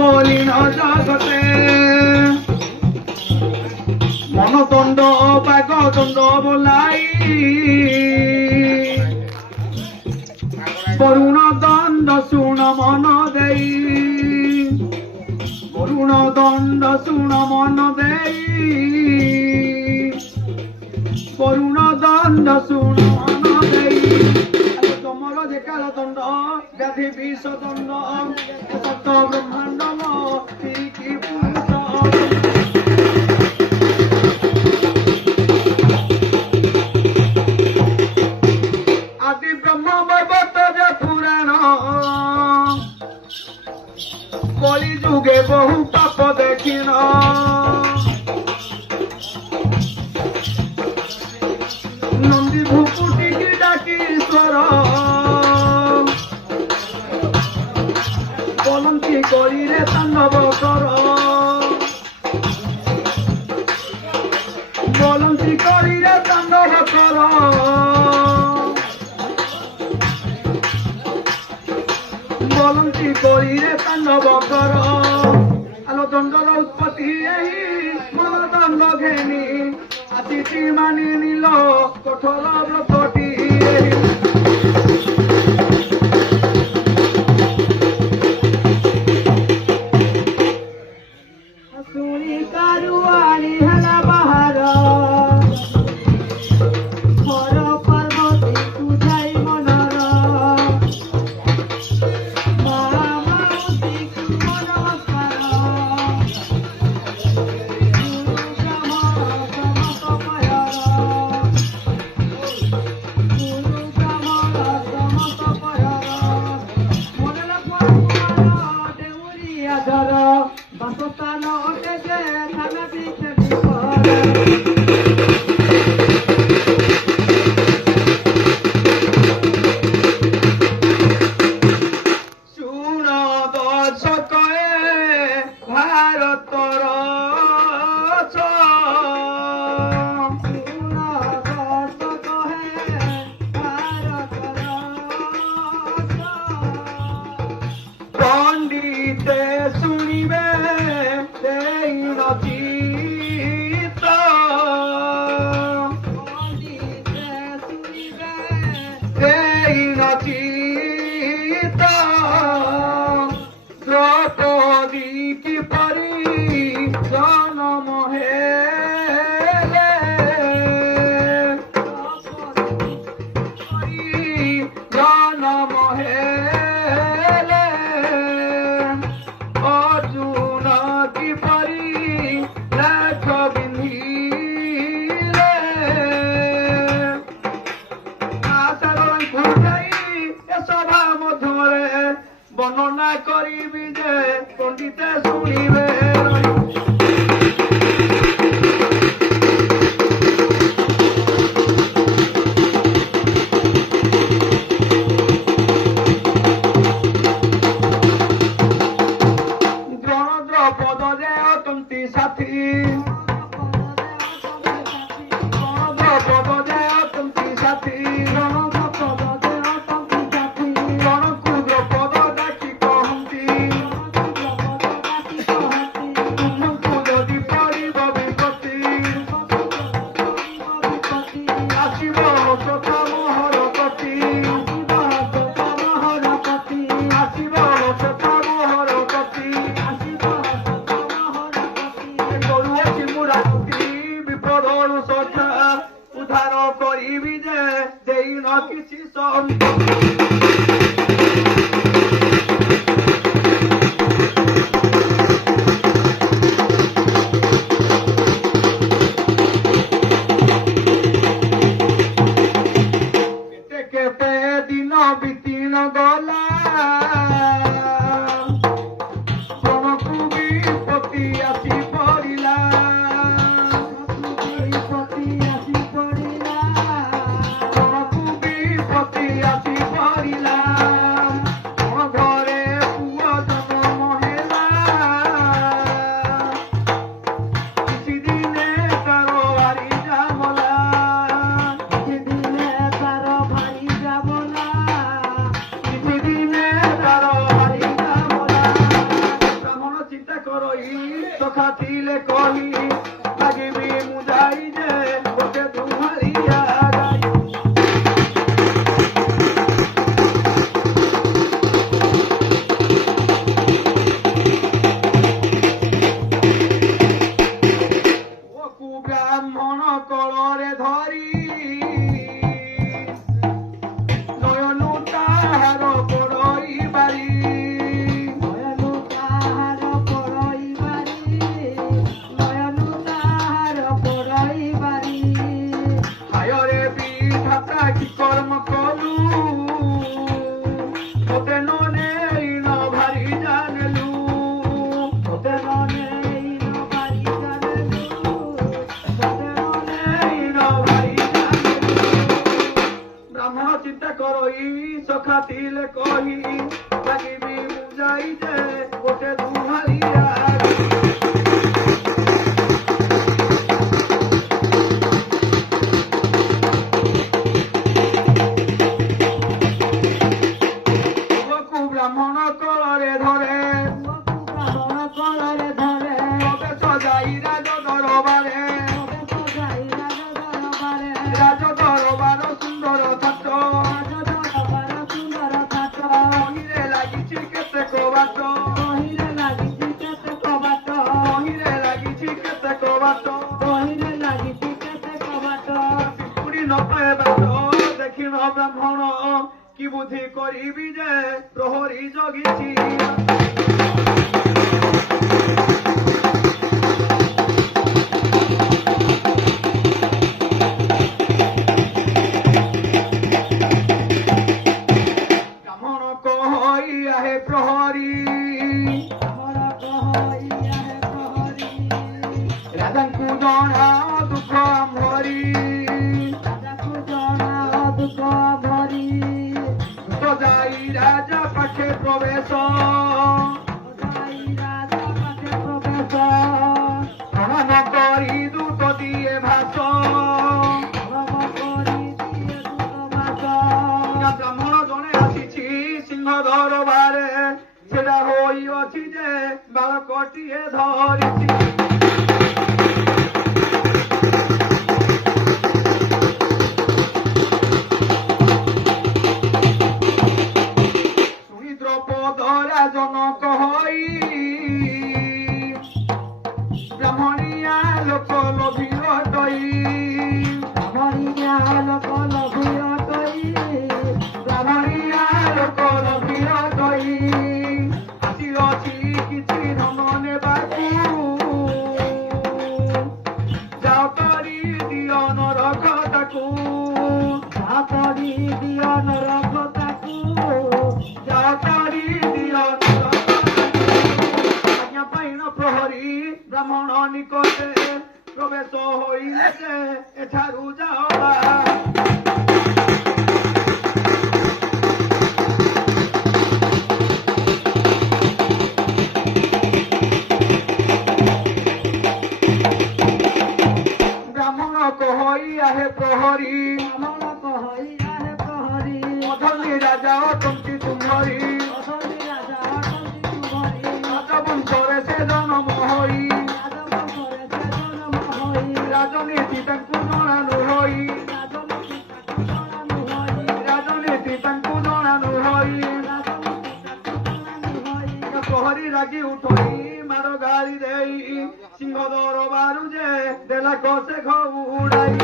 বলিন জগতে মনদণ্ড বাগদণ্ড বলাই বরুণ দণ্ড শুণ মন দেই বরুণ দণ্ড শুণ মন দেই বরুণ দণ্ড শুণ মন দেই তমর যে কাল দণ্ড ব্যাধি বিষ দণ্ড সপ্ত ব্রহ্মাণ্ড কি পুরুষ আদি ব্রহ্ম বৈবত যে পুরাণ কলি যুগে বহু পাপ দেখিন নন্দী ভূপুটি কি ডাকি ঈশ্বর বলন্তি করিরে তাণ্ডব কর বলন্তি করিরে তাণ্ডব কর বলন্তি করিরে তাণ্ডব কর আলো দণ্ডর উৎপত্তি এই মন দণ্ড ঘেনি আসিছি মানি নিল কঠোর ব্রতটি শুনি কারুয়ারি হেলা বাহার হর পার্বতী তুঝাই মনর মা মাউতি নমস্কার বাসস্থান ওঠে যে খানা দিচ্ছে শুণ দর্শক ভারতর পণ্ডিতে শুনিবে সেই নচিত পণ্ডিতে শুনিবে সেই নচিত দ্রৌপদী কি পরি জনম হেলে জনম হেলে অর্জুন কি পরি লেখ বিন্ধিলে আচরণ ঘুরাই এ সভা মধ্যরে বর্ণনা করিবি যে পণ্ডিতে শুনিবে দ্রৌপদ যে অতন্তি সাথী দ্রৌপদ যে অতন্তি সাথী জনকু দ্রৌপদ ডাকি কহନ୍ତି କରଇ ସଖା ଥିଲେ କହି ଲାଗିବି ମୁଁ ଯାଇ ଯେ ଗୋଟେ ଦୁହାଳିଆ ଗାଈ ଓକୁ ବ୍ରାହ୍ମଣ କଳରେ ଧରି ନୟନୁ ତାହାର ପଡ଼ଇ ବାରି ନୟନୁ ତାହାର ପରଇ ବାରି ନୟନୁ ତାହାର ପରଇ ବାରି ହାୟରେ ବିଧାତା କି କର୍ମ କଲୁ ମୋତେ ନ ନେଇ ନ ଭାରି ଜାଣିଲୁ ତୋତେ ମନେ ନ ବାରି ଜାଣିଲୁ ତୋତେ ମନେ ନେଇ ନ ଭାରି ଜାଣିଲୁ ବ୍ରାହ୍ମଣ ଚିନ୍ତା କରଇ ସଖା ଥିଲେ କହି ଲାଗିବି ମୁଁ ଯାଇ ଯେ ଗୋଟେ ଦୁହାଳିଆ ପୁଅକୁ ବ୍ରାହ୍ମଣ କଳରେ ଧରେ ପୁଅକୁ ବ୍ରାହ୍ମଣ କଳରେ ଧରେ ତବେ ସଜାଇ ରାଜ ଦରବାରେ ତୋତେ ସଜାଇ ରାଜ ଦରବାରେ ରାଜ ଦରବାର ସୁନ୍ଦର ଛାତ ରାଜ ଦରବାର ସୁନ୍ଦର ଥାଟ ବହିରେ ଲାଗିଛି କେତେକ ବାଟ ବହିରେ ଲାଗିଛି କେତେକ ବାଟ ବହିରେ ଲାଗିଛି କେତେକ ବାଟ ବହିରେ ଲାଗିଛି କେତେକ ବାଟ ପିମ୍ପୁଡ଼ି ନ ପାଏ ବାଟ ଦେଖିନ ବ୍ରାହ୍ମଣ କି ବୁଦ୍ଧି କରିବି ଯେ ପ୍ରହରୀ ଜଗିଛି ବ୍ରାହ୍ମଣ କହି ଆହେ ପ୍ରହରୀ ଆମର କହଇଆ ହେ ପ୍ରହରୀ ରାଜାଙ୍କୁ ଜଣା ଦୁଃଖ ଆମରି ରାଜାକୁ ଜଣା ଦୁଃଖ ଭରି ତ ଯାଇ ରାଜା ପାଖେ ପ୍ରବେଶ ଯାଇ ରାଜା ପାଖେ ପ୍ରବେଶ ପ୍ରଣାମ କରି ଦୂତ ଦିଏ ଭାଷ ପ୍ରଭବ କରି ଦିଏ ଦୂତ ବାସ ବ୍ରାହ୍ମଣ ଜଣେ ଆସିଛି ସିଂହ ଦରବାରେ ଛିଡ଼ା ହୋଇଅଛି ଯେ ବାଳକଟିଏ ଧରିଛି ଶୁଣି ଦ୍ରୌପଦ ରାଜନ କହଇ ବ୍ରାହ୍ମଣିଆ ଲୋକ ଲୋଭିର ଡଇ ବ୍ରାହ୍ମଣିଆ ଲୋକ ଲୋଭିର କଇ ବ୍ରାହ୍ମଣିଆ ଲୋକ ଲୋଭିର ଡଇ ଆସିଅଛି କିଛି ଧନ ନେବାକୁ ଯାଅ କରି ଦିଅ ନରକ ତାକୁ କରି ଦିଅ ନରକ ତାକୁ ଯାଅ କରି ଦିଅ ନରକ ଆଜ୍ଞା ପାଇନ ପ୍ରହରୀ ବ୍ରାହ୍ମଣ ନିକଟେ ପ୍ରବେଶ ହୋଇଲେ ଯେ ଏଠାରୁ ଯାଅ ବ୍ରାହ୍ମଣ କହଇ ଆହେ ପ୍ରହରୀ ବ୍ରାହ୍ମଣ କହଇଆ ହେ ପ୍ରହରୀ ଅଧନି ରାଜା ଅଟନ୍ତି ତୁମରି ଅଧନି ରାଜା ଅଟନ୍ତି ତୁମରି ରାଜବଂଶରେ ସେ ଜନ୍ମ ହୋଇ ରାଜବଂଶରେ ସେ ଜନ୍ମ ହୋଇ ରାଜନୀତି ତାଙ୍କୁ ଜଣାନୁ ହୋଇ ରାଜନୀତି ତାକୁ ଜଣାନୁ ହୋଇ ରାଜନୀତି ତାଙ୍କୁ ଜଣାନୁ ହୋଇ ରାଜନୀତି ତାକୁ ଜଣାନୁ ହୋଇ ପ୍ରହରୀ ରାଗି ଉଠଇ ମାଡ଼ ଗାଳି ଦେଇ ସିଂହ ଦରବାରୁ ଯେ ଦେଲା କଷେ ଘଉଡ଼ାଇ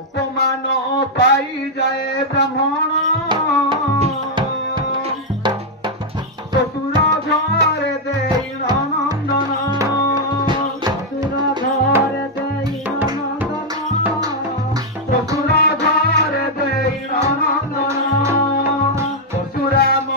ଅପମାନ ପାଇଯାଏ ବ୍ରାହ୍ମଣ ଶ୍ୱଶୁର ଘରେ ଦେଇ ନନ୍ଦନ ସୁର ଘରେ ଦେଇ ନନ୍ଦନ ଶ୍ୱଶୁର ଘରେ ଦେଇ ନନ୍ଦନ ପରଶୁରାମ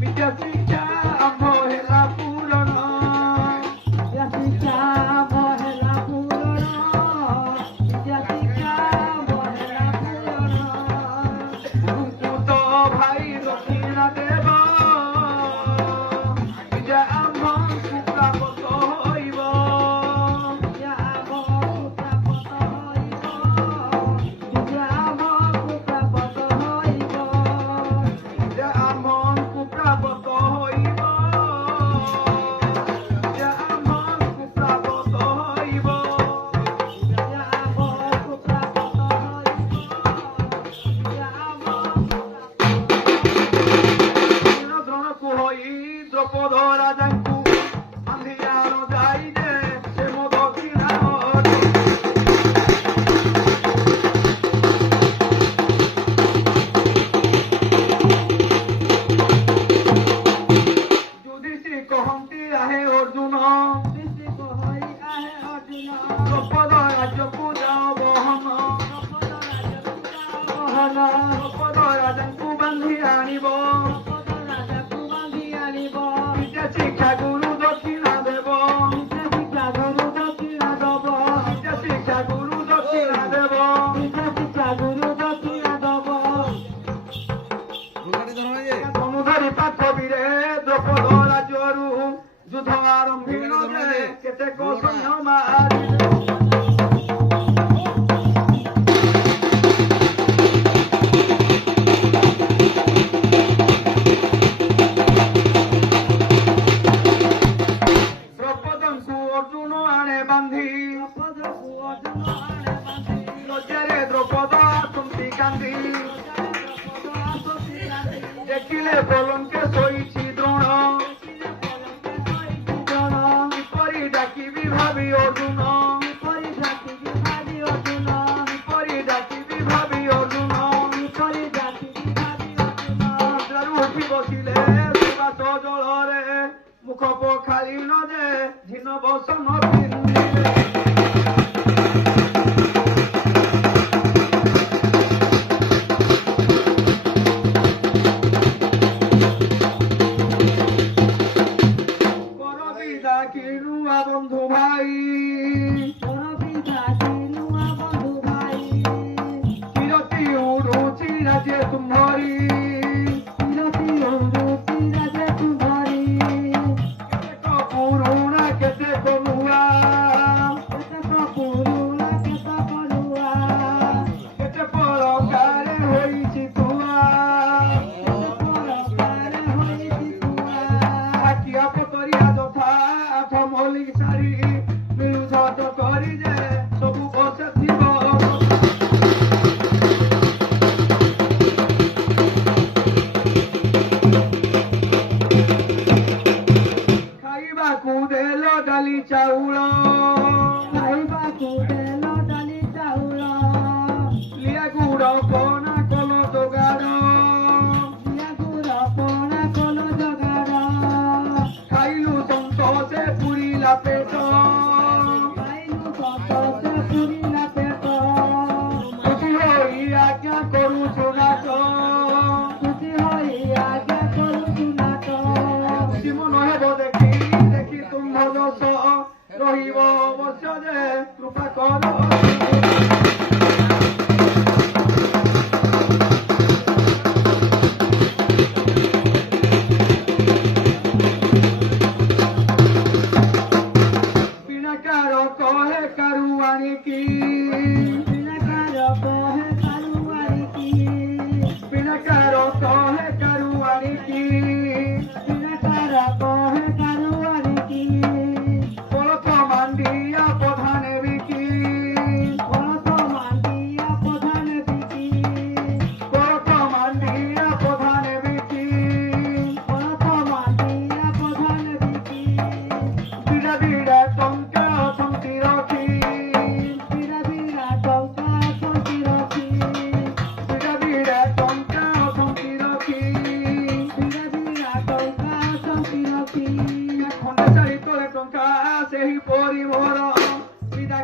ବିଦ୍ୟା ଶିକ୍ଷା ଆମ୍ଭ ହେଲା ପୂରଣ ଶିକ୍ଷା ମହେଲା ପୂରଣ ଶିକ୍ଷା ମହେଲା ପୂରଣ ମୁକୁଟ ଭାଇ ଦକ୍ଷିଣା ଦେବ ବିଦ୍ୟା ଆମ୍ଭଙ୍କୁ ପ୍ରାପ୍ତ ହୋଇବ ବିଦ୍ୟା ଆମ୍ଭଙ୍କୁ ପ୍ରାପ୍ତ ହୋଇବ ବିଦ୍ୟା ଆମ୍ଭଙ୍କୁ ପ୍ରାପ୍ତ ହୋଇବ ଦ୍ରୋଣକୁ ହୋଇ ଦ୍ରୌପଦ ରାଜାଙ୍କୁ ଆନ୍ଧିଆଣ ଯାଇ ଯେ ସେ ମୋ ଦକ୍ଷିଣା ଯୁଧିଷ୍ଠିର କହନ୍ତି ଆହେ ଅର୍ଜୁନ ଦ୍ରୌପଦ ରାଜ୍ୟକୁ ଯାଅ ବହନ ଦ୍ରୌପଦ ରାଜାଙ୍କୁ ବାନ୍ଧି ଆଣିବ ବିଦ୍ୟା ଶିକ୍ଷା ଗୁରୁ ଦକ୍ଷିଣା ଦେବ ବିଦ୍ୟା ଶିକ୍ଷା ଗୁରୁ ଦକ୍ଷିଣା ଦେବ ଧନୁଧରି ପାଖବିରେ ଦ୍ରୌପଦ ରାଜ୍ୟରୁ ଯୁଦ୍ଧ ଆରମ୍ଭିଣ ଯେ କେତେକ ସୈନ୍ୟ ମାରିଲେ ଦ୍ରୌପଦଙ୍କୁ ଅର୍ଜୁନ ଆଣେ ବାନ୍ଧି ଲଜ୍ଜାରେ ଦ୍ରୌପଦ ଆସନ୍ତି କାନ୍ଦି ଦେଖିଲେ ପଲଙ୍କେ ଶୋଇଛି ଦ୍ରୋଣ କିପରି ଡାକିବି ଭାବି ଅର୍ଜୁନ କିପରି ଡାକିବି ଭାବି ଅର୍ଜୁନ ନିଦ୍ରାରୁ ଉଠି ବସିଲେ ସୁବାସ ଜଳରେ ମୁଖ ପଖାଳିନ ଯେ ଝିନ ବସନ ପିନ୍ଧିଲେ କରବିଦା କି ନୂଆ ବନ୍ଧୁ ଭାଇ କିରତି ଉଡୁଛି ରାଜେ ତୁମ୍ଭରି କେତେକ ପୁରୁଣା କେତେକ ନୂଆ କେତେ ପରକାରେ ହୋଇଛି ତୁଆ ଆଖିଆ ପତରିଆ ଯଥା ଆଠ ମଲ୍ଲିକ ଶାଢ଼ୀ ମିଳୁଛ କରି ଯେ ସବୁ ବସେ ଥିବ ଖାଇବାକୁ ଦେଲ ଡାଲି ଚାଉଳ ଲିଆ ଗୁଡ଼ ପଣା କଲ ଯୋଗାଡ଼ ଖାଇଲୁ ସନ୍ତୋଷେ ପୁରିଲା ପେଟ ଖୁସି ହୋଇ ଆଜ୍ଞା କରୁଛୁ ନାଚ ଖୁସି ମନ ହେବ ଦେଖି ଦେଖି ତୁମ୍ଭ ଦୋଷ ରହିବ ଅବଶ୍ୟ ଯେ କୃପା କର ପିଣାକାର କହେ କାରୁ ଆଣିକି ପିଣାକାର କହେ କାରୁ ଆଣିକି କୋଳଥ ମାଣ୍ଡିଆ ପ୍ରଧାନ ବିକି କୋଳଥ ମାଣ୍ଡିଆ ପ୍ରଧାନ ବିକି ବିଡ଼ା ବିଡ଼ା ଟଙ୍କା ଅଛନ୍ତି ରଖି ବିଡ଼ା ବିଡ଼ା ଟଙ୍କା ଅଛନ୍ତି ରଖି ଖଣ୍ଡେ ଚାରି ତଳେ ଟଙ୍କା ସେହି ପରିମର ବିଦା